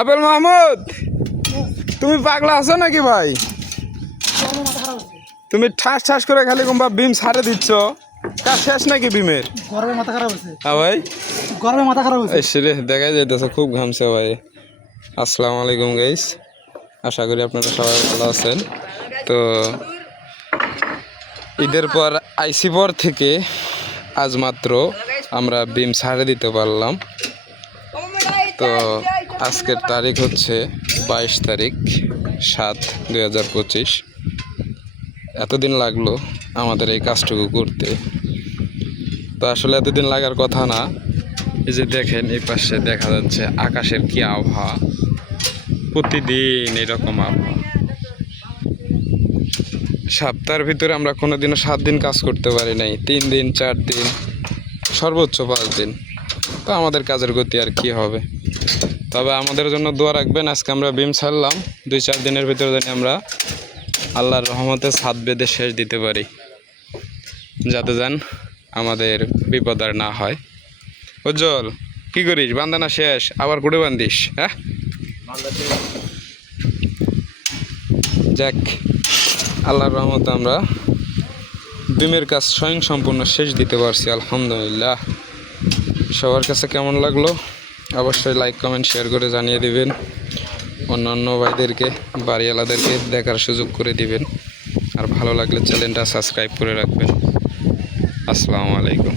Abel Mahmud, তুমি পাগলা আছো নাকি ভাই? তুমি ঠাস ঠাস করে খালি কোনবা বিম ছাড়ে দিচ্ছ, কাজ শেষ নাকি বিমের? গরমে মাথা খারাপ হয়েছে। হ্যাঁ ভাই, গরমে মাথা খারাপ হয়েছে। এসে দেখা যাইতেছে খুব ঘামছে ভাই। আসসালামু আলাইকুম গাইস, আশা করি আপনারা সবাই ভালো আছেন। তো ঈদের পর আইসি পর থেকে আজ মাত্র আমরা বিম ছাড়ে দিতে পারলাম। তো আজকের তারিখ হচ্ছে 22 তারিখ 7/2025। এতদিন লাগলো আমাদের এই কাজটুকু করতে। তো আসলে এতদিন লাগার কথা না। এই যে দেখেন, এই পাশে দেখা যাচ্ছে আকাশের কি আবহাওয়া, প্রতিদিন এরকম আবহাওয়া। সপ্তাহের ভিতরে আমরা কোনোদিনও 7 দিন কাজ করতে পারি নাই, 3 দিন 4 দিন সর্বোচ্চ 5 দিন। তো আমাদের কাজের গতি আর কি হবে। তবে আমাদের জন্য দোয়া রাখবেন। আজকে আমরা বিম ছাড়লাম, 2-4 দিনের ভিতরে জানি আমরা আল্লাহর রহমতে ছাদ বেঁধে শেষ দিতে পারি, যাতে যান আমাদের বিপদ আর না হয়। উজ্জ্বল, কি করিস? বান্ধানা শেষ, আবার কুড়ে বান্ধিস? হ্যাঁ, যাক, আল্লাহর রহমতে আমরা বিমের কাজ স্বয়ং সম্পূর্ণ শেষ দিতে পারছি, আলহামদুলিল্লাহ। সবার কাছে কেমন লাগলো অবশ্যই লাইক কমেন্ট শেয়ার করে জানিয়ে দিবেন। অন্যান্য ভাইদেরকে, বাড়িওয়ালাদেরকে দেখার সুযোগ করে দিবেন। আর ভালো লাগলে চ্যানেলটা সাবস্ক্রাইব করে রাখবেন। আসসালামু আলাইকুম।